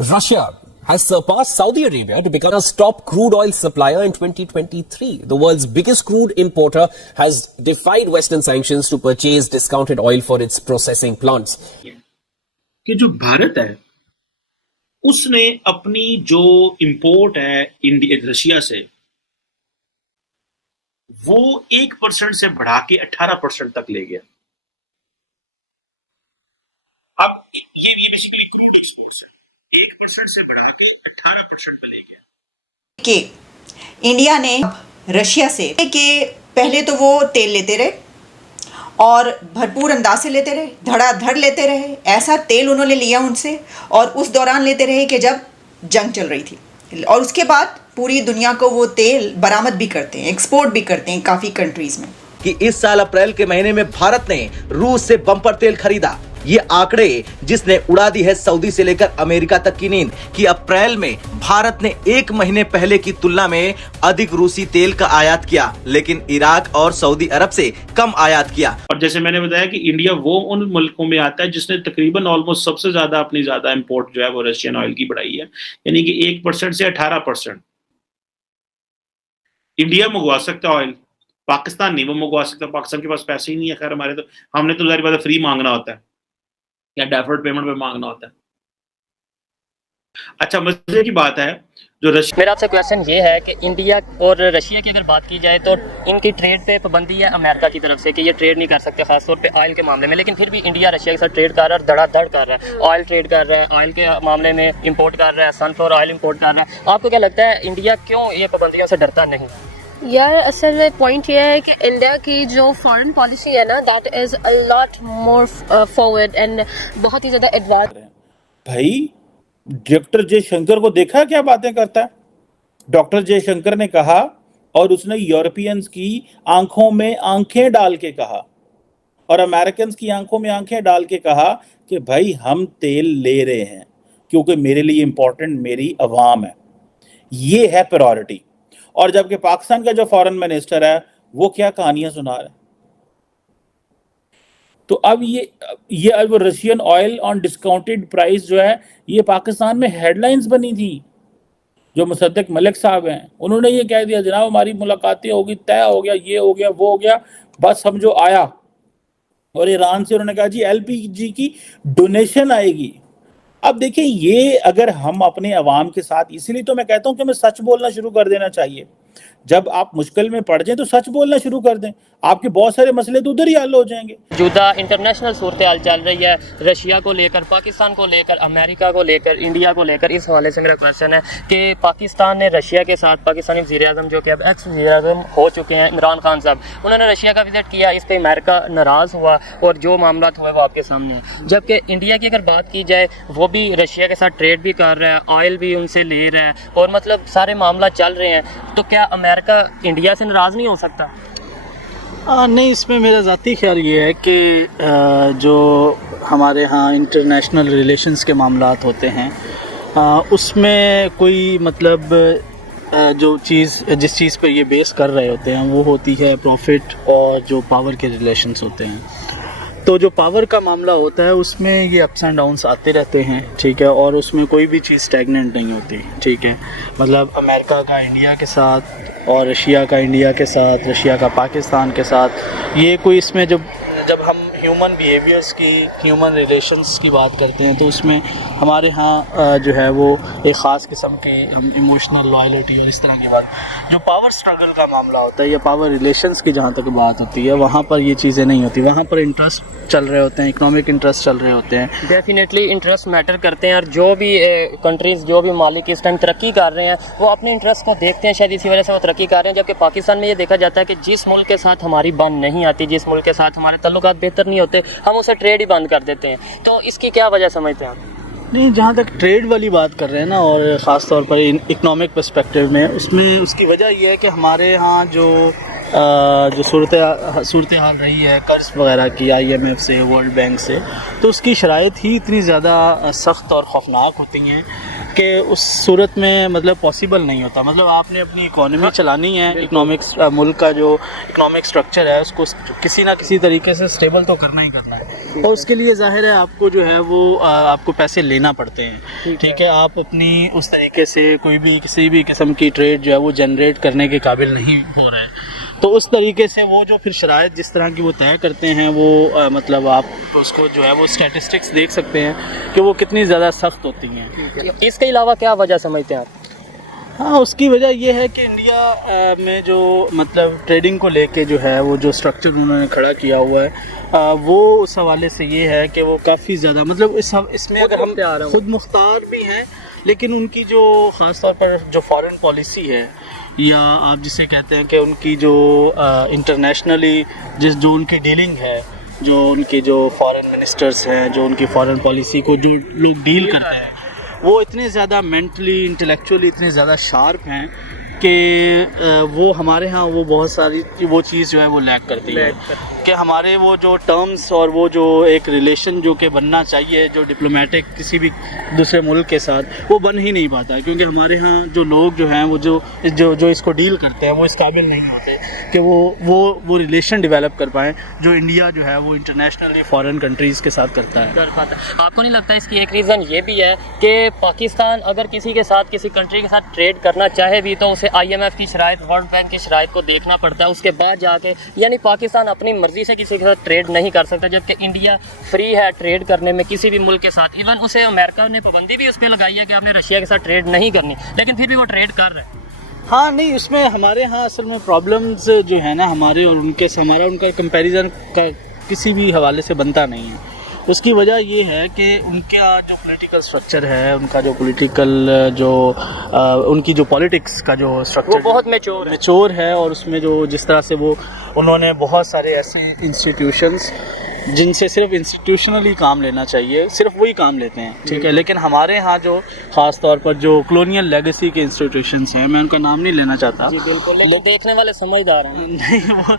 Russia has surpassed Saudi Arabia to become a top crude oil supplier in 2023. The world's biggest crude importer has defied Western sanctions to purchase discounted oil for its processing plants. कि जो भारत है उसने अपनी जो import है Russia से वो 1% से बढ़ा के 18% तक ले गया। अब ये बेसिकली क्रूड एक्सपोर्ट्स 1% से बढ़ा के 18% पे ले गया कि इंडिया ने रशिया से कि पहले तो वो तेल लेते रहे और भरपूर अंदाज से लेते रहे, धड़ाधड़ लेते रहे। ऐसा तेल उन्होंने लिया उनसे और उस दौरान लेते रहे कि जब जंग चल रही थी, और उसके बाद पूरी दुनिया को वो तेल बरामद भी करते हैं, एक्सपोर्ट भी करते हैं काफ़ी कंट्रीज में। कि इस साल अप्रैल के महीने में भारत ने रूस से बम्पर तेल खरीदा। ये आंकड़े जिसने उड़ा दी है सऊदी से लेकर अमेरिका तक की नींद कि अप्रैल में भारत ने एक महीने पहले की तुलना में अधिक रूसी तेल का आयात किया, लेकिन इराक और सऊदी अरब से कम आयात किया। और जैसे मैंने बताया कि इंडिया वो उन मुल्कों में आता है जिसने तकरीबन ऑलमोस्ट सबसे ज्यादा अपनी इंपोर्ट जो है वो रशियन ऑयल की बढ़ाई है, यानी कि 1% से 18%। इंडिया मंगवा सकता है ऑयल, पाकिस्तान नहीं वो मंगवा सकता, पाकिस्तान के पास पैसे ही नहीं है। खैर हमारे तो हमने तो जाहिर बात है फ्री मांगना होता है या डेफर्ड पेमेंट पे मांगना होता है। अच्छा, मजे की बात है जो रशिया, मेरा आपसे क्वेश्चन ये है कि इंडिया और रशिया की अगर बात की जाए तो इनकी ट्रेड पे पाबंदी है अमेरिका की तरफ से कि ये ट्रेड नहीं कर सकते, खासतौर पे ऑयल के मामले में, लेकिन फिर भी इंडिया रशिया के साथ ट्रेड कर रहा है, धड़ाधड़ कर रहा है। ऑयल ट्रेड कर रहा है, ऑयल के मामले में इंपोर्ट कर रहा है, सनफ्लावर ऑयल इंपोर्ट कर रहा है। आपको क्या लगता है इंडिया क्यों ये पाबंदियों से डरता नहीं? यार असल में पॉइंट ये है कि इंडिया की जो फॉरेन पॉलिसी है ना, that is a lot more forward and बहुत ही ज़्यादा एडवांस। भाई डॉक्टर जयशंकर को देखा क्या बातें करता है। डॉक्टर जयशंकर ने कहा और उसने यूरोपियंस की आंखों में आंखें डाल के कहा और अमेरिकन की आंखों में आंखें डाल के कहा कि भाई हम तेल ले रहे हैं क्योंकि मेरे लिए इंपॉर्टेंट मेरी अवाम है, ये है प्रायोरिटी। और जबकि पाकिस्तान का जो फॉरेन मिनिस्टर है वो क्या कहानियां सुना रहा है। तो अब ये अब Russian oil on discounted price जो है ये पाकिस्तान में हेडलाइंस बनी थी। जो मुसद्दिक मलिक साहब हैं उन्होंने ये कह दिया जनाब हमारी मुलाकातें होगी, तय हो गया, ये हो गया, वो हो गया, बस समझो आया। और ईरान से उन्होंने कहा जी LPG की डोनेशन आएगी। अब देखिए ये अगर हम अपने अवाम के साथ, इसीलिए तो मैं कहता हूं कि हमें सच बोलना शुरू कर देना चाहिए। जब आप मुश्किल में पड़ जाएं तो सच बोलना शुरू कर दें, आपके बहुत सारे मसले तो उधर ही हल हो जाएंगे। जुदा इंटरनेशनल सूरत हाल चल रही है रशिया को लेकर, पाकिस्तान को लेकर, अमेरिका को लेकर, इंडिया को लेकर। इस हवाले से मेरा क्वेश्चन है कि पाकिस्तान ने रशिया के साथ, पाकिस्तानी वज़ीर-ए-आज़म जो कि अब एक्स वज़ीर-ए-आज़म हो चुके हैं इमरान खान साहब, उन्होंने रशिया का विजिट किया, इस पर अमेरिका नाराज़ हुआ और जो मामला हुए वो आपके सामने है। जबकि इंडिया की अगर बात की जाए वो भी रशिया के साथ ट्रेड भी कर रहा है, ऑयल भी उनसे ले रहा है और मतलब सारे मामला चल रहे हैं, तो क्या अमेरिका इंडिया से नाराज़ नहीं हो सकता? नहीं, इसमें मेरा ज़ाती ख्याल ये है कि जो हमारे यहाँ इंटरनेशनल रिलेशंस के मामलात होते हैं उसमें कोई मतलब जो चीज़ जिस चीज़ पे ये बेस कर रहे होते हैं वो होती है प्रॉफिट और जो पावर के रिलेशंस होते हैं। तो जो पावर का मामला होता है उसमें ये अप्स एंड डाउन्स आते रहते हैं, ठीक है, और उसमें कोई भी चीज़ स्टैगनेंट नहीं होती, ठीक है। मतलब अमेरिका का इंडिया के साथ और रशिया का इंडिया के साथ, रशिया का पाकिस्तान के साथ, ये कोई इसमें जब हम ह्यूमन बिहेवियर्स की, ह्यूमन रिलेशंस की बात करते हैं तो उसमें हमारे यहाँ जो है वो एक ख़ास किस्म की हम इमोशनल लॉयल्टी और इस तरह की बात, जो पावर स्ट्रगल का मामला होता है या पावर रिलेशंस की जहाँ तक बात होती है वहाँ पर ये चीज़ें नहीं होती। वहाँ पर इंटरेस्ट चल रहे होते हैं, इकोनॉमिक इंटरेस्ट चल रहे होते हैं। डेफिनेटली इंटरेस्ट मैटर करते हैं और जो भी कंट्रीज़, जो भी मालिक इस टाइम तरक्की कर रहे हैं वो अपने इंटरेस्ट को देखते हैं, शायद इसी वजह से वो तरक्की कर रहे हैं। जबकि पाकिस्तान में ये देखा जाता है कि जिस मुल्क के साथ हमारी बन नहीं आती, जिस मुल्क के साथ हमारे ताल्लुकात बेहतर नहीं होते, हम उसे ट्रेड ही बंद कर देते हैं। तो इसकी क्या वजह समझते हैं आप? नहीं, जहाँ तक ट्रेड वाली बात कर रहे हैं ना, और ख़ास तौर पर इकोनॉमिक पर्सपेक्टिव में, उसमें उसकी वजह ये है कि हमारे यहाँ जो सूरत हाल रही है कर्ज़ वगैरह की IMF से, वर्ल्ड बैंक से, तो उसकी शराइत ही इतनी ज़्यादा सख्त और ख़ौफनाक होती हैं कि उस सूरत में मतलब पॉसिबल नहीं होता। मतलब आपने अपनी इकोनॉमी चलानी है, इकोनॉमिक्स मुल्क का जो इकोनॉमिक स्ट्रक्चर है उसको किसी ना किसी तरीके से स्टेबल तो करना ही करना है, और उसके लिए ज़ाहिर है आपको जो है वो आपको पैसे लेना पड़ते हैं। ठीक है, आप अपनी उस तरीके से कोई भी किसी भी किस्म की ट्रेड जो है वो जनरेट करने के काबिल नहीं हो रहे हैं, तो उस तरीके से वो जो फिर शराइत जिस तरह की वो तय करते हैं वो मतलब आप उसको जो है वो स्टैटिस्टिक्स देख सकते हैं कि वो कितनी ज़्यादा सख्त होती हैं। इसके अलावा क्या वजह समझते हैं आप? हाँ, उसकी वजह ये है कि इंडिया में जो मतलब ट्रेडिंग को लेके जो है वो जो स्ट्रक्चर उन्होंने खड़ा किया हुआ है वो उस हवाले से ये है कि वो काफ़ी ज़्यादा मतलब इसमें अगर हम खुद मुख्तार भी हैं, लेकिन उनकी जो ख़ास तौर पर जो फॉरेन पॉलिसी है या आप जिसे कहते हैं कि उनकी जो इंटरनेशनली जो उनकी डीलिंग है, जो उनके जो फॉरेन मिनिस्टर्स हैं, जो उनकी फॉरेन पॉलिसी को जो लोग डील करते हैं, वो इतने ज़्यादा मेंटली इंटेलेक्चुअली इतने ज़्यादा शार्प हैं कि वो हमारे यहाँ वो बहुत सारी वो चीज़ जो है वो लैक करती है कि हमारे वो जो टर्म्स और वो जो एक रिलेशन जो कि बनना चाहिए जो डिप्लोमेटिक किसी भी दूसरे मुल्क के साथ, वो बन ही नहीं पाता, क्योंकि हमारे यहाँ जो लोग जो हैं वो जो इसको डील करते हैं वो इस काबिल नहीं होते कि वो रिलेशन डेवलप कर पाएँ जो इंडिया जो है वो इंटरनेशनली फॉरेन कंट्रीज़ के साथ करता है। आपको नहीं लगता इसकी एक रीज़न ये भी है कि पाकिस्तान अगर किसी के साथ किसी कंट्री के साथ ट्रेड करना चाहे भी तो उसे IMF की शराइत, वर्ल्ड बैंक की शराइत को देखना पड़ता है, उसके बाद जाके, यानी पाकिस्तान अपनी मर्जी से किसी के साथ ट्रेड नहीं कर सकता, जबकि इंडिया फ्री है ट्रेड करने में किसी भी मुल्क के साथ। इवन उसे अमेरिका ने पाबंदी भी उस पर लगाई है कि आपने रशिया के साथ ट्रेड नहीं करनी, लेकिन फिर भी वो ट्रेड कर रहे हैं। हाँ, नहीं, उसमें हमारे यहाँ असल में प्रॉब्लम्स जो है ना हमारे और उनका कंपैरिजन का किसी भी हवाले से बनता नहीं है। उसकी वजह ये है कि उनका जो पॉलिटिकल स्ट्रक्चर है, उनका जो पॉलिटिकल जो उनकी जो पॉलिटिक्स का जो स्ट्रक्चर वो बहुत मैच्योर है, और उसमें जो जिस तरह से वो उन्होंने बहुत सारे ऐसे इंस्टीट्यूशंस जिनसे सिर्फ इंस्टीट्यूशनली काम लेना चाहिए सिर्फ वही काम लेते हैं। ठीक है, लेकिन हमारे यहाँ जो ख़ास तौर पर जो कॉलोनियल लेगेसी के इंस्टीट्यूशंस हैं, मैं उनका नाम नहीं लेना चाहता, लोग देखने वाले समझदार हैं। नहीं, वो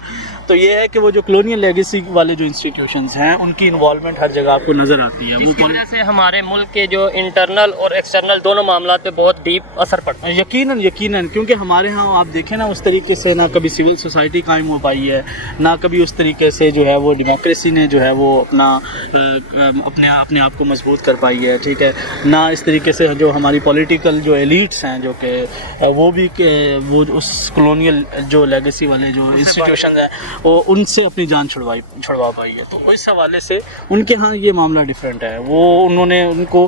तो ये है कि वो जो कॉलोनियल लेगेसी वाले जो इंस्टीट्यूशंस हैं उनकी इन्वॉल्वमेंट हर जगह आपको नज़र आती है। वो वजह से हमारे मुल्क के जो इंटरनल और एक्सटर्नल दोनों मामलात पे बहुत डीप असर पड़ता है। यकीनन, क्योंकि हमारे यहाँ आप देखें ना उस तरीके से ना कभी सिविल सोसाइटी कायम हो पाई है, ना कभी उस तरीके से जो है वो डेमोक्रेसी ने जो है वो अपने आप को मजबूत कर पाई है। ठीक है, ना इस तरीके से जो हमारी पॉलिटिकल जो एलिट्स हैं जो कि वो उस कॉलोनियल जो लेगेसी वाले जो इंस्टीट्यूशन हैं वो उनसे अपनी जान छुड़वा पाई है। तो इस हवाले से उनके यहाँ ये मामला डिफरेंट है। उनको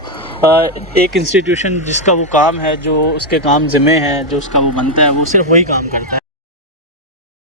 एक इंस्टीट्यूशन जिसका वो काम है, जो उसके काम ज़िम्मे हैं, जो उसका वो बनता है, वो सिर्फ वही काम करता है।